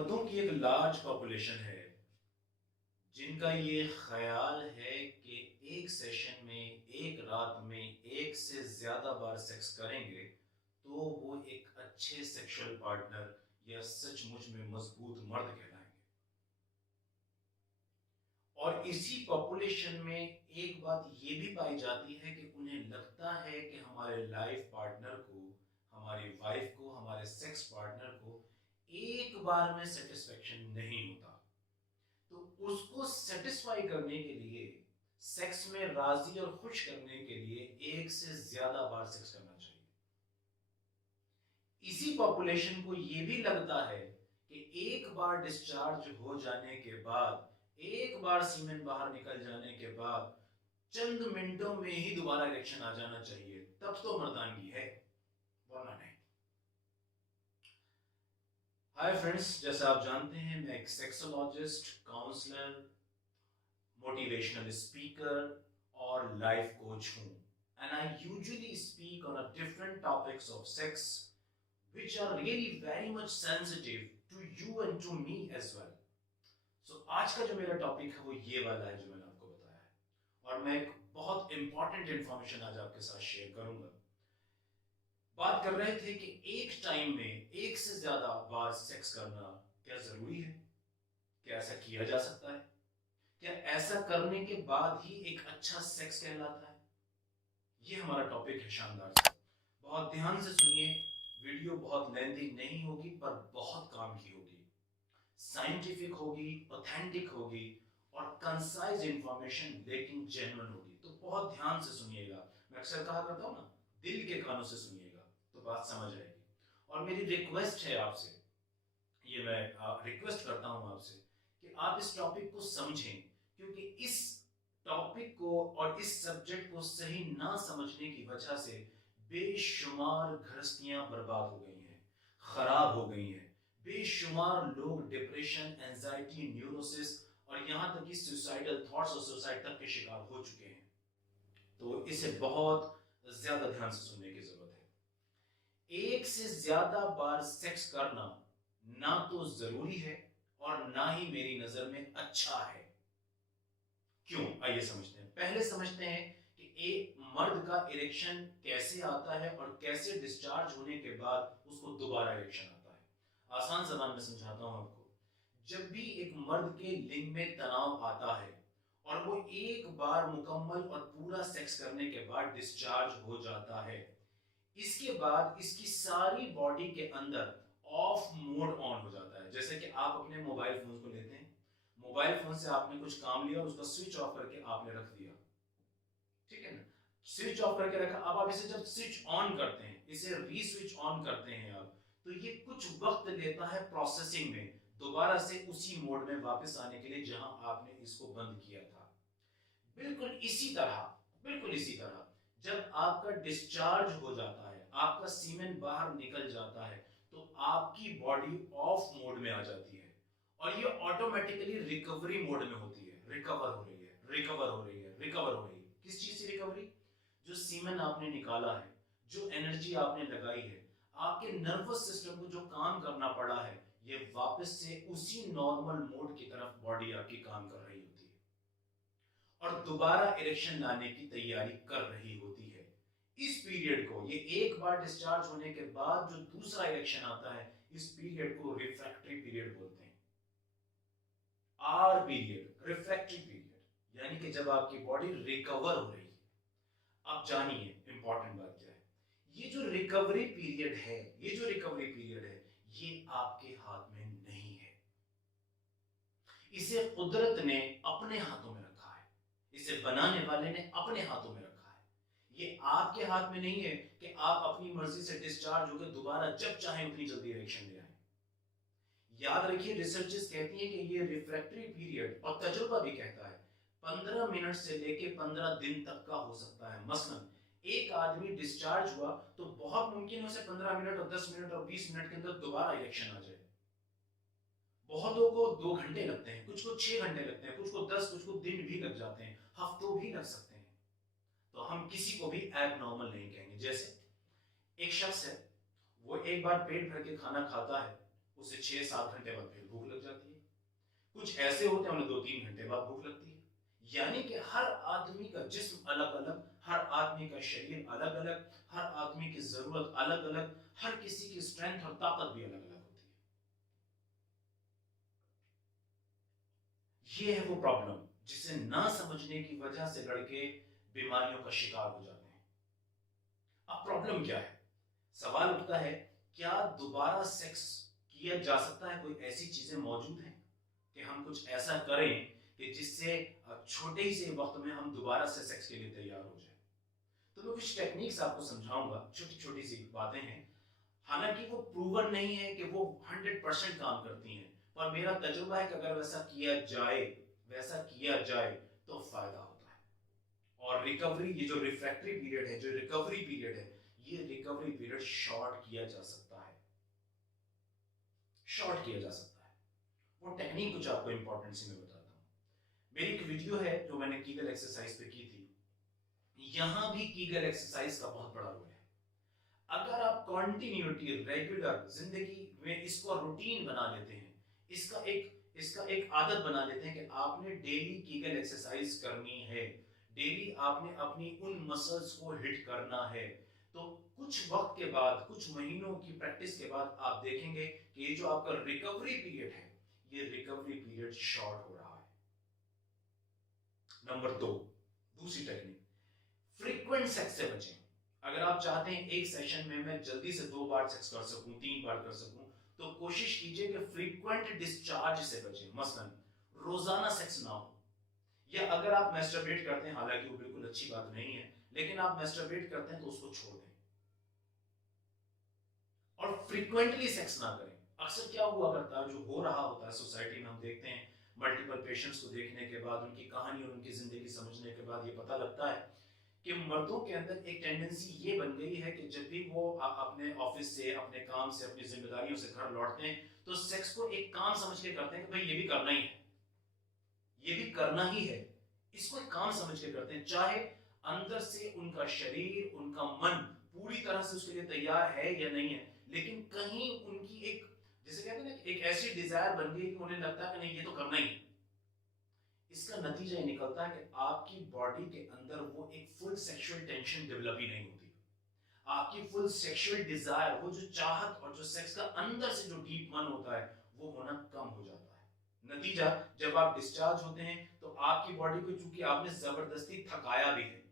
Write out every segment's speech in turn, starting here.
मर्दों की एक लार्ज पॉपुलेशन है जिनका ये ख्याल है कि एक सेशन में एक रात में एक से ज़्यादा बार सेक्स करेंगे तो वो एक अच्छे सेक्सुअल पार्टनर या सचमुच में मजबूत मर्द कहलाएंगे। और इसी पॉपुलेशन में एक बात ये भी पाई जाती है कि उन्हें लगता है कि हमारे लाइफ पार्टनर को, हमारी वाइफ को, हमारे सेक्स पार्टनर को एक बार में सेटिस्फेक्शन नहीं होता, तो उसको सेटिस्फाई करने के लिए, सेक्स में राजी और खुश करने के लिए एक से ज्यादा बार सेक्स करना चाहिए। इसी पॉपुलेशन को यह भी लगता है कि एक बार डिस्चार्ज हो जाने के बाद, एक बार सीमेन बाहर निकल जाने के बाद चंद मिनटों में ही दोबारा इरेक्शन आ जाना चाहिए, तब तो मर्दानगी है, वरना नहीं। हाय फ्रेंड्स, जैसा आप जानते हैं मैं एक सेक्सोलॉजिस्ट, काउंसलर, मोटिवेशनल स्पीकर और लाइफ कोच हूं, and I usually speak on a different topics of sex which are really very much sensitive to you and to me as well. So आज का जो मेरा टॉपिक है वो ये वाला है जो मैंने आपको बताया है, और मैं एक बहुत इंपॉर्टेंट इंफॉर्मेशन आज आपके साथ शेयर करूंगा। बात कर रहे थे कि एक टाइम में एक से ज्यादा बार सेक्स करना क्या जरूरी है, क्या ऐसा किया जा सकता है, क्या ऐसा करने के बाद ही एक अच्छा सेक्स कहलाता है? ये हमारा टॉपिक है शानदार से। बहुत ध्यान से सुनिए, वीडियो बहुत लेंथी नहीं होगी पर बहुत काम की होगी, साइंटिफिक होगी, ऑथेंटिक होगी और कंसाइज इंफॉर्मेशन लेकिन जेन्युइन होगी। तो बहुत ध्यान से सुनिएगा। मैं अक्सर कहा करता हूं ना, दिल के कानों से सुनिएगा तो बात समझ आएगी। और मेरी रिक्वेस्ट है आपसे, ये मैं रिक्वेस्ट करता हूं आपसे कि आप इस टॉपिक को समझें, क्योंकि इस टॉपिक को और इस सब्जेक्ट को सही ना समझने की वजह से बेशुमार गृहस्थियां बर्बाद हो गई हैं, खराब हो गई हैं। बेशुमार लोग डिप्रेशन, एंजाइटी, न्यूरोसिस और यहां तक कि सुसाइडल थॉट्स और सुसाइड तक के शिकार हो चुके हैं। तो इसे बहुत ज्यादा ध्यान से सुनने की जरूरत है। एक से ज्यादा बार सेक्स करना ना तो जरूरी है और ना ही मेरी नजर में अच्छा है। क्यों? आइए समझते हैं। पहले समझते हैं कि एक मर्द का इरेक्शन कैसे आता है और कैसे डिस्चार्ज होने के बाद उसको दोबारा इरेक्शन आता है। आसान जबान में समझाता हूं आपको। जब भी एक मर्द के लिंग में तनाव आता है और वो एक बार मुकम्मल और पूरा सेक्स करने के बाद डिस्चार्ज हो जाता है, इसके बाद इसकी सारी बॉडी के अंदर ऑफ मोड ऑन हो जाता है। जैसे कि आप अपने मोबाइल फोन को लेते हैं, मोबाइल फोन से आपने कुछ काम लिया और उसका स्विच ऑफ करके आपने रख दिया, ठीक है ना? स्विच ऑफ करके रखा, अब आप इसे जब स्विच ऑन करते हैं, इसे री स्विच ऑन करते हैं आप, तो ये कुछ वक्त लेता है प्रोसेसिंग में, दोबारा से उसी मोड में वापस आने के लिए जहां आपने इसको बंद किया था। बिल्कुल इसी तरह, बिल्कुल इसी तरह जब आपका डिस्चार्ज हो जाता है, आपका सीमेन बाहर निकल जाता है, तो आपकी बॉडी ऑफ मोड में आ जाती है और ये ऑटोमेटिकली रिकवरी मोड में होती है। रिकवर हो रही है, रिकवर हो रही है, रिकवर हो रही है। किस चीज से रिकवरी? जो सीमेन आपने निकाला है, जो एनर्जी आपने लगाई है, आपके नर्वस सिस्टम को जो काम करना पड़ा है, ये वापस से उसी नॉर्मल मोड की तरफ बॉडी आपकी काम कर रही होती है और दोबारा इरेक्शन लाने की तैयारी कर रही होती है। इस पीरियड को, ये एक बार डिस्चार्ज होने के बाद जो दूसरा इरेक्शन आता है, इस पीरियड को रिफ्रैक्टरी पीरियड बोलते हैं। आर पीरियड, रिफ्रैक्टरी पीरियड, यानी कि जब आपकी बॉडी रिकवर हो रही है। अब जानिए इंपॉर्टेंट बात क्या है। ये जो रिकवरी पीरियड है, ये जो रिकवरी पीरियड है, ये आपके हाथ में नहीं है। इसे कुदरत ने अपने हाथों में रखा है, इसे बनाने वाले ने अपने हाथों में रखा है। ये आपके हाथ में नहीं है कि आप अपनी मर्जी से डिस्चार्ज होकर दोबारा जब चाहे उतनी जल्दी इरेक्शन ले आए। याद रखिए, रिसर्चर्स कहती हैं कि ये रिफ्रैक्टरी पीरियड, और तजुर्बा भी कहता है, 15 मिनट से लेके 15 दिन तक का हो सकता है। मसलन एक आदमी डिस्चार्ज हुआ तो बहुत मुमकिन है उसे 15 मिनट और 10 मिनट और 20 मिनट के अंदर दोबारा इरेक्शन आ जाए। बहुतों को 2 घंटे लगते हैं, कुछ को 6 घंटे लगते हैं, कुछ को 10, कुछ को दिन भी लग जाते हैं, हफ्तों भी लग सकते हैं। तो हम किसी को भी एबनॉर्मल नहीं कहेंगे। जैसे एक शख्स है, वो एक बार पेट भर के खाना खाता है, उसे 6-7 घंटे बाद फिर भूख लग जाती है। कुछ ऐसे होते हैं उन्हें 2-3 घंटे बाद भूख लगती है। यानी कि हर आदमी का जिस्म अलग अलग, हर आदमी का शरीर अलग अलग, हर आदमी की जरूरत अलग अलग, हर किसी की स्ट्रेंथ और ताकत भी अलग अलग होती है। ये है वो प्रॉब्लम जिसे ना समझने की वजह से लड़के बीमारियों का शिकार हो जाते हैं। अब प्रॉब्लम क्या है? सवाल उठता है, क्या दोबारा सेक्स किया जा सकता है? कोई ऐसी चीजें मौजूद हैं कि हम कुछ ऐसा करें कि जिससे छोटे ही से वक्त में हम दोबारा से सेक्स के लिए तैयार हो जाए? तो मैं कुछ टेक्निक्स आपको समझाऊंगा, छोटी छोटी सी बातें हैं। हालांकि वो प्रूवन नहीं है कि वो 100% काम करती हैं, पर मेरा तजुर्बा है कि अगर वैसा किया जाए तो फायदा होता है। और रिकवरी, ये जो रिफ्रैक्टरी पीरियड है, जो रिकवरी पीरियड है, ये रिकवरी पीरियड शॉर्ट किया जा सकता है, शॉर्ट किया जा सकता है। वो टेक्निक कुछ आपको इंपॉर्टेंट सी मैं बताता हूँ। मेरी एक वीडियो है जो मैंने कीगल एक्सरसाइज पे की थी। यहां भी कीगल एक्सरसाइज का बहुत बड़ा रोल है। अगर आप कॉन्टिन्यूटी, रेगुलर जिंदगी में इसको रूटीन बना लेते हैं, इसका एक आदत बना लेते हैं कि आपने डेली कीगल एक्सरसाइज करनी है, डेली आपने अपनी उन मसल्स को हिट करना है, तो कुछ वक्त के बाद, कुछ महीनों की प्रैक्टिस के बाद आप देखेंगे कि ये जो आपका रिकवरी पीरियड है, ये रिकवरी पीरियड शॉर्ट हो रहा है। नंबर 2, दूसरी टेक्निक, फ्रीक्वेंट सेक्स से बचें। अगर आप चाहते हैं एक सेशन में मैं जल्दी से 2 बार सेक्स कर सकूं, 3 बार कर सकूं, तो कोशिश कीजिए कि फ्रीक्वेंट डिस्चार्ज से बचें। मसलन रोजाना सेक्स ना हो, या अगर आप मैस्टरबेट करते हैं, हालांकि वो बिल्कुल अच्छी बात नहीं है, लेकिन आप मैस्टरबेट करते हैं तो उसको छोड़ दें और फ्रीक्वेंटली सेक्स ना करें। अक्सर क्या हुआ करता है, जो हो रहा होता है सोसाइटी में, हम देखते हैं मल्टीपल पेशेंट्स को देखने के बाद, उनकी कहानी और उनकी जिंदगी समझने के बाद ये पता लगता है कि मर्दों के अंदर एक टेंडेंसी ये बन गई है कि जब भी वो अपने ऑफिस से, अपने काम से, अपनी जिम्मेदारियों से घर लौटते हैं, तो सेक्स को एक काम समझ के करते हैं कि भाई ये भी करना ही है, ये भी करना ही है, इसको एक काम समझ के करते हैं, चाहे अंदर से उनका शरीर, उनका मन पूरी तरह से उसके लिए तैयार है या नहीं है, लेकिन कहीं उनकी एक, जैसे कहते हैं ना, एक ऐसी डिजायर बन गई कि उन्हें लगता है कि नहीं ये तो करना ही है। इसका नतीजा ये निकलता है कि आपकी बॉडी के अंदर वो एक फुल सेक्सुअल टेंशन डेवलप ही नहीं होती, आपकी फुल सेक्सुअल डिजायर, वो जो चाहत और जो सेक्स का अंदर से जो डीप मन होता है, वो होना कम हो जाता है। नतीजा, जब आप डिस्चार्ज होते हैं तो आपकी बॉडी को चूंकि आपने जबरदस्ती थकाया भी है,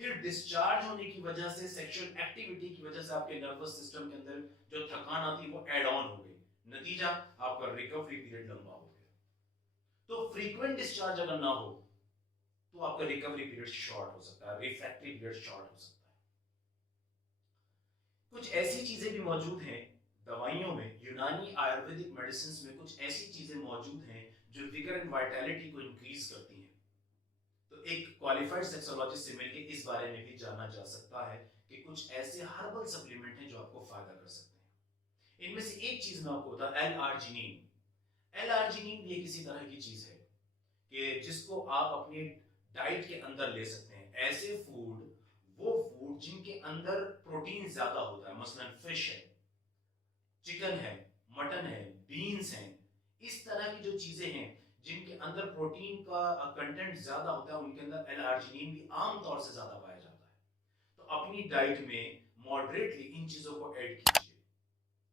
फिर डिस्चार्ज होने की वजह से, सेक्सुअल एक्टिविटी की वजह से आपके नर्वस सिस्टम के अंदर जो थकान आती है वो एड ऑन हो गई। नतीजा, आपका रिकवरी पीरियड लंबा हो गया। तो फ्रीक्वेंट डिस्चार्ज अगर ना हो तो आपका रिकवरी पीरियड शॉर्ट हो सकता है, रिफ्रैक्टरी पीरियड शॉर्ट हो सकता है। कुछ ऐसी चीजें भी मौजूद हैं दवाइयों में, यूनानी आयुर्वेदिक मेडिसिन में कुछ ऐसी चीजें मौजूद हैं जो विगर एंड वाइटैलिटी को इंक्रीज करती हैं। तो एक क्वालिफाइड सेक्सोलॉजिस्ट से मिलकर इस बारे में भी जाना जा सकता है कि कुछ ऐसे हर्बल सप्लीमेंट हैं जो आपको फायदा कर सकते हैं। इनमें से एक चीज मैं आपको बता, एल-आर्जिनिन। एल-आर्जिनिन भी किसी तरह की चीज है कि जिसको आप अपनी डाइट के अंदर ले सकते हैं। ऐसे फूड, वो फूड जिनके अंदर प्रोटीन ज्यादा होता है, मसलन फिश है, चिकन है, मटन है, बीन्स हैं, इस तरह की जो चीजें हैं जिनके अंदर प्रोटीन का कंटेंट ज्यादा होता है, उनके अंदर एल-आर्जिनिन भी आमतौर से ज्यादा पाया जाता है। तो अपनी डाइट में मॉडरेटली इन चीजों को ऐड कीजिए।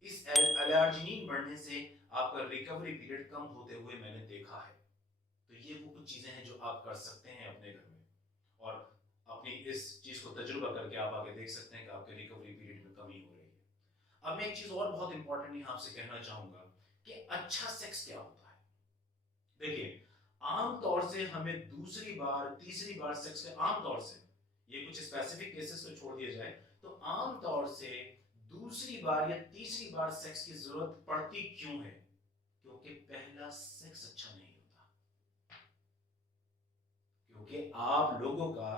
इस एल-आर्जिनिन बढ़ने से आपका रिकवरी पीरियड कम होते हुए मैंने देखा है। तो ये वो कुछ चीजें हैं जो आप कर सकते हैं अपने घर में, और अपनी इस चीज को तजुर्बा करके आप आगे देख सकते हैं कि आपके रिकवरी पीरियड में कमी हो रही है। अब मैं एक चीज और बहुत इंपॉर्टेंट यहां आपसे कहना चाहूंगा कि अच्छा सेक्स क्या होता है। देखिए, आमतौर से हमें दूसरी बार, तीसरी बार सेक्स के, आमतौर से, ये कुछ स्पेसिफिक केसेस को छोड़ दिया जाए तो आमतौर से दूसरी बार या तीसरी बार सेक्स की जरूरत पड़ती क्यों है? क्योंकि पहला सेक्स अच्छा नहीं होता, क्योंकि आप लोगों का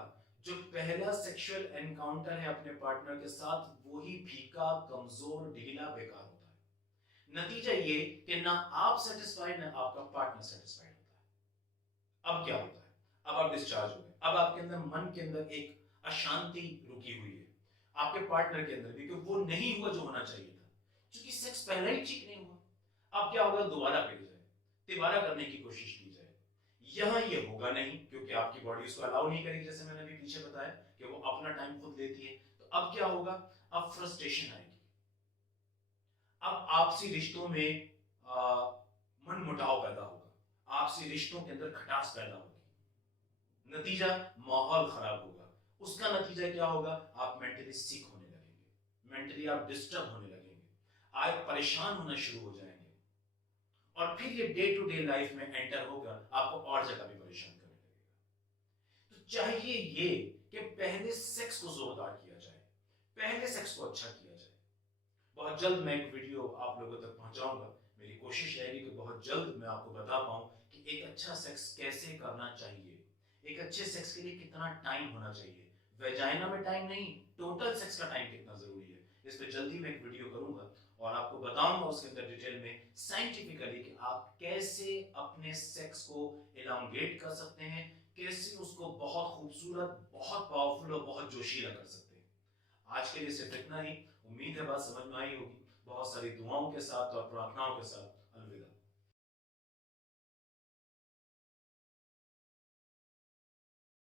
जो पहला सेक्सुअल एनकाउंटर है अपने पार्टनर के साथ, वही फीका, कमजोर, ढीला, बेकार होता है। नतीजा ये कि ना आप सेटिस्फाइड, ना आपका पार्टनर सेटिस्फाइड होता है। अब क्या होता है? अब आप डिस्चार्ज हो गए, अब आपके अंदर, मन के अंदर एक अशांति रुकी हुई है, आपके पार्टनर के अंदर भी, कि वो नहीं हुआ जो होना चाहिए था, क्योंकि सेक्स पहले ही ठीक नहीं हुआ। अब क्या होगा, दोबारा करी जाए, तिबारा करने की कोशिश की जाए। यहां ये होगा नहीं, क्योंकि आपकी बॉडी उसको अलाउ नहीं करेगी, जैसे मैंने अभी पीछे बताया कि वो अपना टाइम खुद लेती है। तो अब क्या होगा, अब फ्रस्ट्रेशन आएगी, अब आपसी रिश्तों में मन मुटाव पैदा होगा, आपसी रिश्तों के अंदर खटास पैदा होगी, नतीजा माहौल खराब होगा। उसका नतीजा क्या होगा, आप मेंटली सिक होने लगेंगे, मेंटली आप डिस्टर्ब होने लगेंगे, आप परेशान होना शुरू हो जाएंगे, और फिर ये डे टू डे लाइफ में एंटर होकर आपको और जगह भी परेशान करने लगेगा। तो चाहिए ये कि पहले सेक्स को जोरदार किया जाए, पहले सेक्स को अच्छा किया जाए। बहुत जल्द मैं एक वीडियो आप लोगों तक पहुंचाऊंगा। मेरी कोशिश रहेगी कि बहुत जल्द मैं आपको बता पाऊं कि एक अच्छा सेक्स कैसे करना चाहिए, एक अच्छे सेक्स के लिए कितना टाइम होना चाहिए, वेजाइना में टाइम नहीं, टोटल सेक्स का टाइम कितना जरूरी है। इस पे जल्दी मैं एक वीडियो करूंगा और आपको बताऊंगा उसके अंदर डिटेल में साइंटिफिकली कि आप कैसे अपने सेक्स को एलोंगेट कर सकते हैं, कैसे उसको बहुत खूबसूरत, बहुत पावरफुल और बहुत जोशीला कर सकते हैं। आज के लिए सिर्फ इतना ही। उम्मीद है बात समझ में आई होगी। बहुत सारी दुआओं के साथ और प्रार्थनाओं के साथ